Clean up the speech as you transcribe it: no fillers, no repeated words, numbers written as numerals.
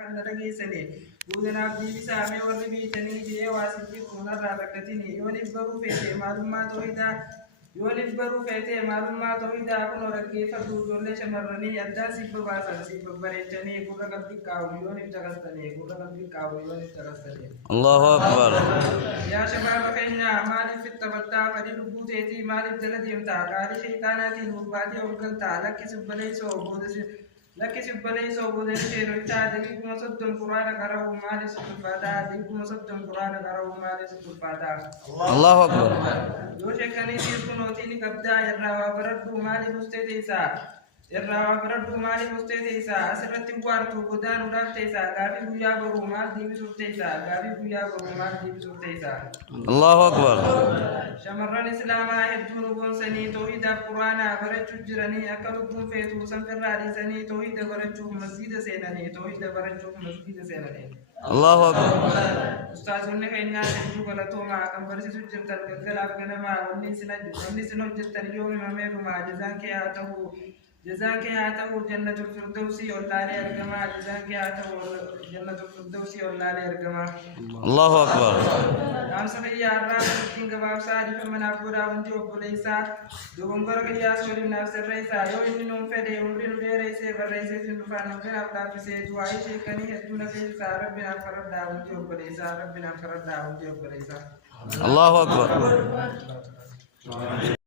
كان رجيسني ودنا بدي بسامي والربي تنيجي واسجي كونا رابكتني يونس برو في معلومات وإذا يونس برو في معلومات وإذا كنا رجي فدو ولا شمرني أدا سيب باسا سيب بريتني كونا قبل كاو يونس جلستني كونا قبل كاو يونس جلستني الله أكبر. يا شباب كينيا مالي في التبتة فدي لبوتي مالي بجلدي متى قال شيطاناتي نوباتي وقلتا لك سبليسو بودس لك سبليسو بودس شيرتا دقيق مصد القرآن قرأوا مالي سبفاتا دقيق مصد القرآن قرأوا مالي سبفاتا الله أكبر. يوشي كنيسي سنوتيني قبدا يرى وبردو مالي مستيسا irraa baradhu maali mustee isaa asirratti bu'aartu godaan udaaf teessaa gaafii guyyaa boruu maal deebisuuf teessaa gaafii guyyaa boruu maal deebisuuf teessaa. Allahu Akbar. Shamarran islaamaa hedduun boonsanii toohidaaf quraanaa barachuu jiranii akka lubbuun feetu sanfirraa dhiisanii toohida barachuuf masjiida seenanii toohida barachuuf masjiida seenanii. Allahu Akbar. Ustaazonni keenyaa hedduu galatoomaa kan barsiisuu jirtan galgalaaf ganamaa wanni isin hojjettan yoo himameerumaa jazaan kee haa ta'u. جزاك يا تو جنة الفردوس ولا لي الجماعة جزاك يا تو جنة الفردوس ولا لي الجماعة. الله أكبر. نعم سبي يا رب كينغ باب سادي فمن أفورا ونجو بوليسا دوم برك يا سوري نفس الرئيسا يو إني نوم فدي عمري نبيريسي بريسي في نفان نبير أبدا في سيد وعيش كني هدونا في ربنا فرد ونجو بوليسا ربنا فرد ونجو بوليسا. الله أكبر.